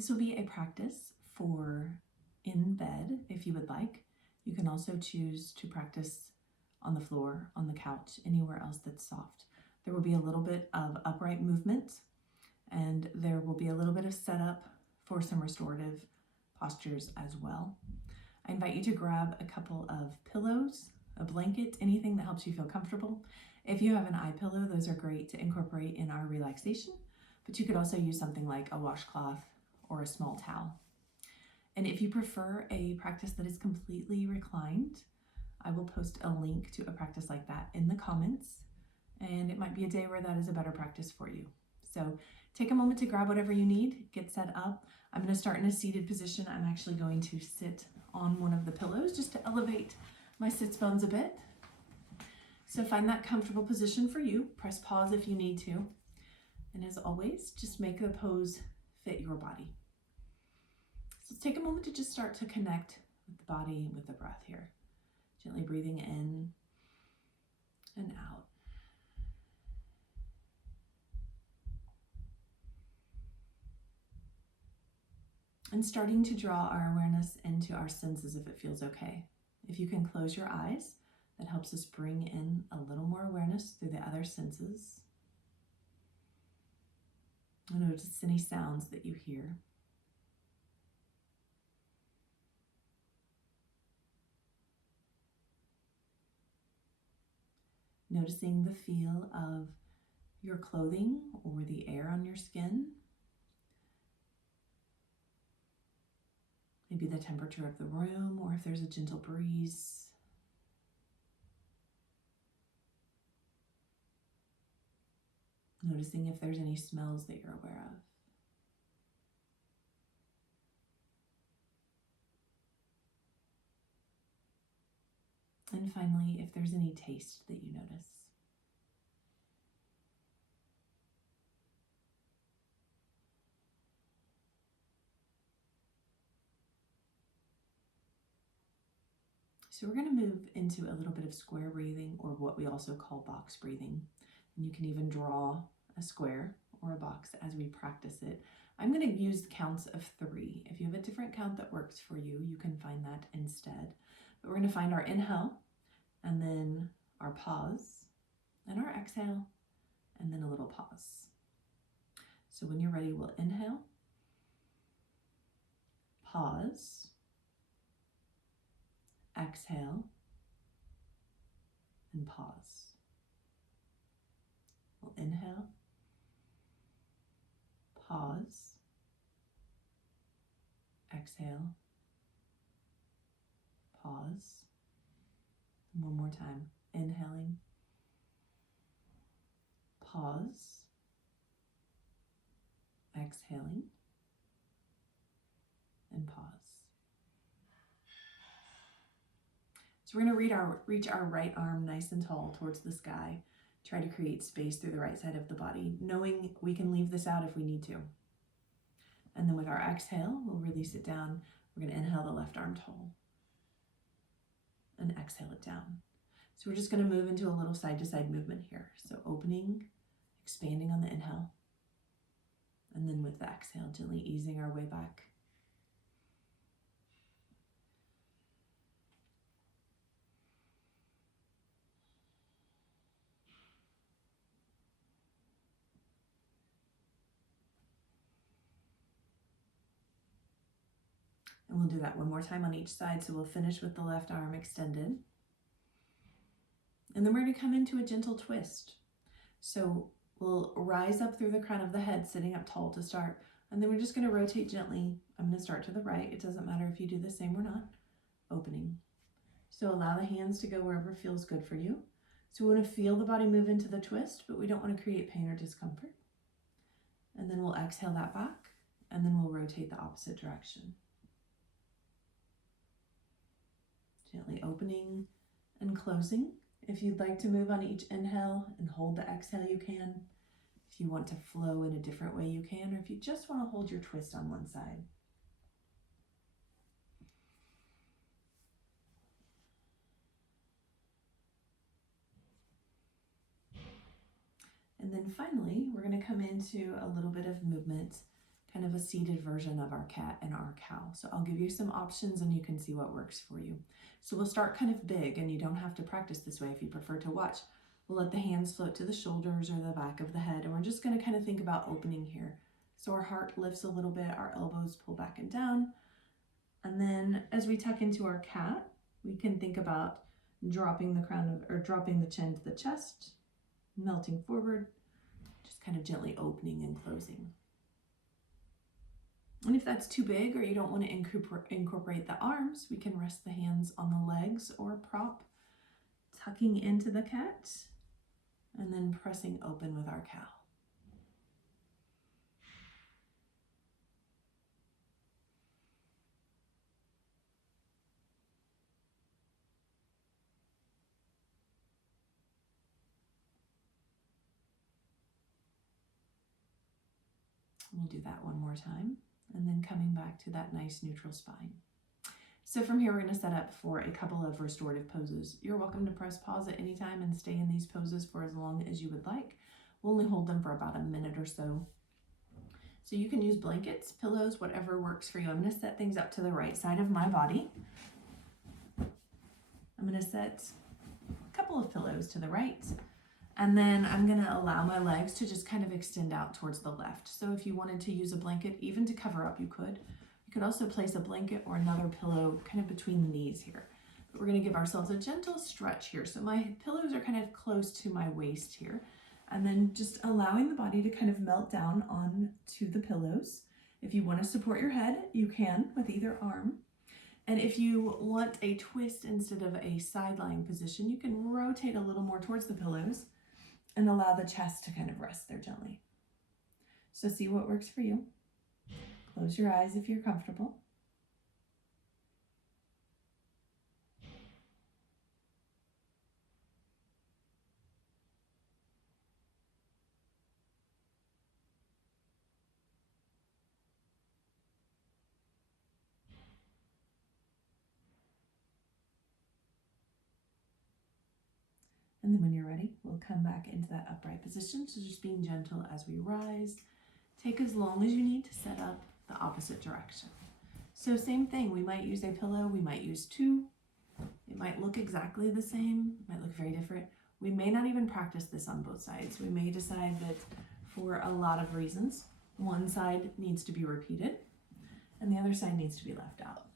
This will be a practice for in bed if you would like. You can also choose to practice on the floor, on the couch, anywhere else that's soft. There will be a little bit of upright movement, and there will be a little bit of setup for some restorative postures as well. I invite you to grab a couple of pillows, a blanket, anything that helps you feel comfortable. If you have an eye pillow, those are great to incorporate in our relaxation, but you could also use something like a washcloth or a small towel. And if you prefer a practice that is completely reclined, I will post a link to a practice like that in the comments, and it might be a day where that is a better practice for you. So take a moment to grab whatever you need, get set up. I'm going to start in a seated position. I'm actually going to sit on one of the pillows just to elevate my sits bones a bit. So find that comfortable position for you. Press pause if you need to. And as always, just make the pose fit your body. So take a moment to just start to connect with the body, with the breath here. Gently breathing in and out. And starting to draw our awareness into our senses if it feels okay. If you can close your eyes, that helps us bring in a little more awareness through the other senses. And notice any sounds that you hear. Noticing the feel of your clothing or the air on your skin. Maybe the temperature of the room, or if there's a gentle breeze. Noticing if there's any smells that you're aware of. And finally, if there's any taste that you notice. So we're going to move into a little bit of square breathing, or what we also call box breathing. And you can even draw a square or a box as we practice it. I'm going to use counts of 3. If you have a different count that works for you, you can find that instead. But we're going to find our inhale, and then our pause, and our exhale, and then a little pause. So when you're ready, we'll inhale, pause, exhale, and pause. We'll inhale, pause, exhale, pause. And one more time, inhaling, pause, exhaling, and pause. So we're going to reach our right arm nice and tall towards the sky. Try to create space through the right side of the body, knowing we can leave this out if we need to. And then with our exhale, we'll release it down. We're going to inhale the left arm tall and exhale it down. So we're just going to move into a little side-to-side movement here. So opening, expanding on the inhale, and then with the exhale, gently easing our way back. And we'll do that one more time on each side. So we'll finish with the left arm extended. And then we're going to come into a gentle twist. So we'll rise up through the crown of the head, sitting up tall to start. And then we're just going to rotate gently. I'm going to start to the right. It doesn't matter if you do the same or not. Opening. So allow the hands to go wherever feels good for you. So we want to feel the body move into the twist, but we don't want to create pain or discomfort. And then we'll exhale that back, and then we'll rotate the opposite direction. Gently opening and closing. If you'd like to move on each inhale and hold the exhale, you can. If you want to flow in a different way, you can. Or if you just want to hold your twist on one side. And then finally, we're going to come into a little bit of movement, kind of a seated version of our cat and our cow. So I'll give you some options and you can see what works for you. So we'll start kind of big, and you don't have to practice this way if you prefer to watch. We'll let the hands float to the shoulders or the back of the head, and we're just going to kind of think about opening here. So our heart lifts a little bit, our elbows pull back and down. And then as we tuck into our cat, we can think about dropping the chin to the chest, melting forward, just kind of gently opening and closing. And if that's too big or you don't want to incorporate the arms, we can rest the hands on the legs or prop, tucking into the cat, and then pressing open with our cow. We'll do that one more time, and then coming back to that nice neutral spine. So from here, we're going to set up for a couple of restorative poses. You're welcome to press pause at any time and stay in these poses for as long as you would like. We'll only hold them for about a minute or so. So you can use blankets, pillows, whatever works for you. I'm going to set things up to the right side of my body. I'm going to set a couple of pillows to the right. And then I'm going to allow my legs to just kind of extend out towards the left. So if you wanted to use a blanket, even to cover up, you could. You could also place a blanket or another pillow kind of between the knees here. But we're going to give ourselves a gentle stretch here. So my pillows are kind of close to my waist here. And then just allowing the body to kind of melt down onto the pillows. If you want to support your head, you can with either arm. And if you want a twist instead of a side lying position, you can rotate a little more towards the pillows and allow the chest to kind of rest there gently. So see what works for you. Close your eyes if you're comfortable. And then when you're ready, we'll come back into that upright position. So just being gentle as we rise. Take as long as you need to set up the opposite direction. So same thing, we might use a pillow, we might use two. It might look exactly the same, it might look very different. We may not even practice this on both sides. We may decide that for a lot of reasons, one side needs to be repeated and the other side needs to be left out.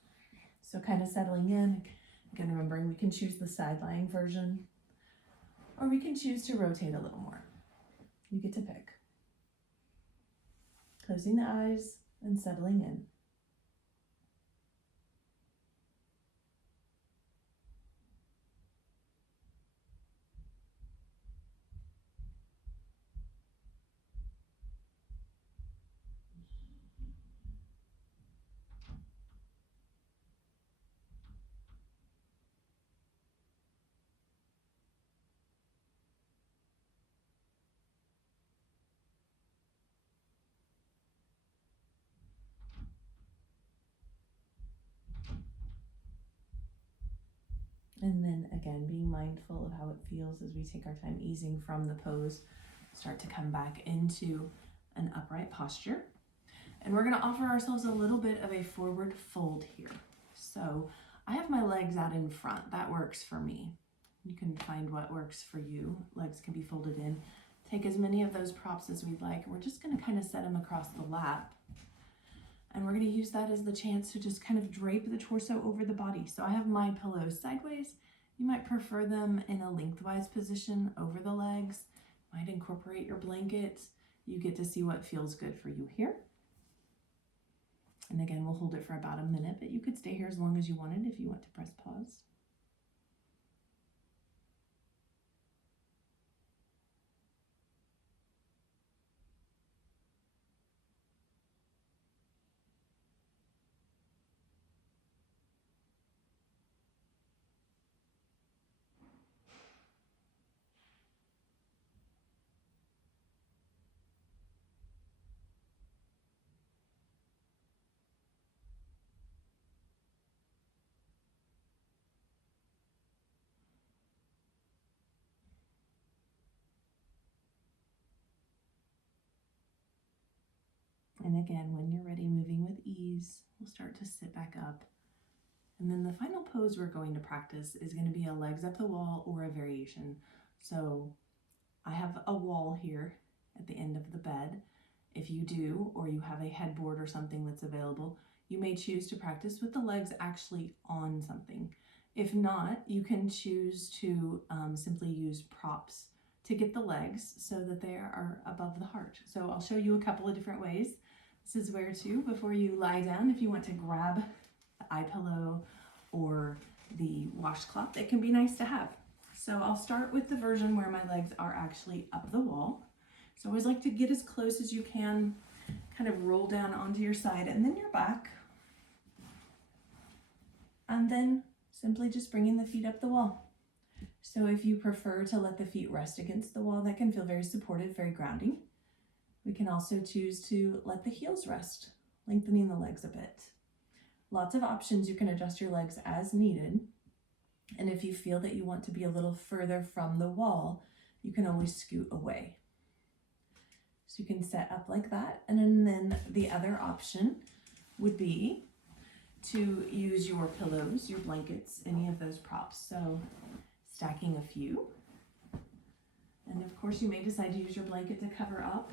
So kind of settling in, again remembering we can choose the side lying version, or we can choose to rotate a little more. You get to pick. Closing the eyes and settling in. And then again, being mindful of how it feels as we take our time easing from the pose, start to come back into an upright posture. And we're going to offer ourselves a little bit of a forward fold here. So I have my legs out in front. That works for me. You can find what works for you. Legs can be folded in. Take as many of those props as we'd like. We're just going to kind of set them across the lap. And we're going to use that as the chance to just kind of drape the torso over the body. So I have my pillows sideways. You might prefer them in a lengthwise position over the legs. Might incorporate your blanket. You get to see what feels good for you here. And again, we'll hold it for about a minute, but you could stay here as long as you wanted if you want to press pause. And again, when you're ready, moving with ease, we'll start to sit back up. And then the final pose we're going to practice is going to be a legs up the wall or a variation. So I have a wall here at the end of the bed. If you do, or you have a headboard or something that's available, you may choose to practice with the legs actually on something. If not, you can choose to simply use props to get the legs so that they are above the heart. So I'll show you a couple of different ways. This is where to, before you lie down, if you want to grab the eye pillow or the washcloth, it can be nice to have. So I'll start with the version where my legs are actually up the wall. So I always like to get as close as you can, kind of roll down onto your side and then your back. And then simply just bringing the feet up the wall. So if you prefer to let the feet rest against the wall, that can feel very supportive, very grounding. We can also choose to let the heels rest, lengthening the legs a bit. Lots of options. You can adjust your legs as needed. And if you feel that you want to be a little further from the wall, you can always scoot away. So you can set up like that. And then the other option would be to use your pillows, your blankets, any of those props. So stacking a few. And of course you may decide to use your blanket to cover up.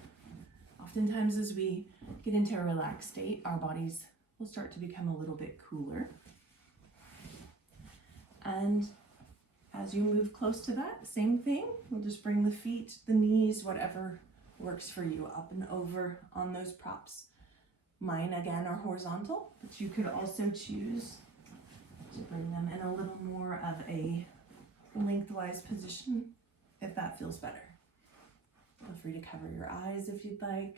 Oftentimes as we get into a relaxed state, our bodies will start to become a little bit cooler. And as you move close to that, same thing. We'll just bring the feet, the knees, whatever works for you, up and over on those props. Mine, again, are horizontal, but you could also choose to bring them in a little more of a lengthwise position if that feels better. Feel free to cover your eyes if you'd like.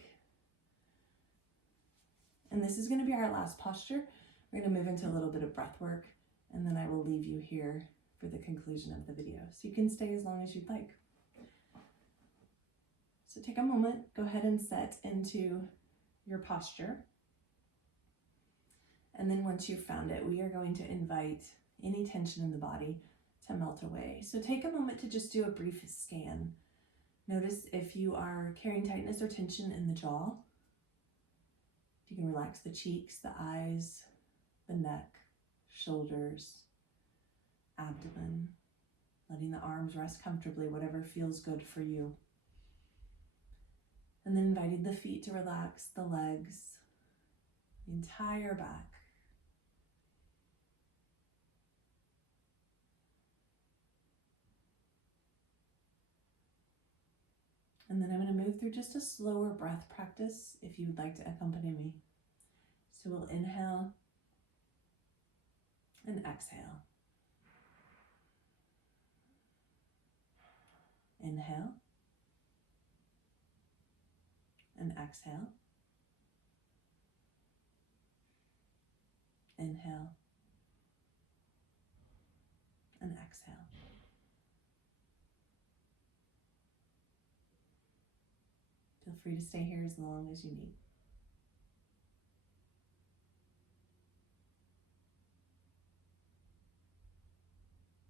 And this is going to be our last posture. We're going to move into a little bit of breath work, and then I will leave you here for the conclusion of the video. So you can stay as long as you'd like. So take a moment, go ahead and set into your posture. And then once you've found it, we are going to invite any tension in the body to melt away. So take a moment to just do a brief scan. Notice if you are carrying tightness or tension in the jaw. You can relax the cheeks, the eyes, the neck, shoulders, abdomen, letting the arms rest comfortably, whatever feels good for you. And then inviting the feet to relax, the legs, the entire back. And then I'm going to move through just a slower breath practice if you would like to accompany me. So we'll inhale and exhale. Inhale and exhale. Inhale and exhale. Feel free to stay here as long as you need.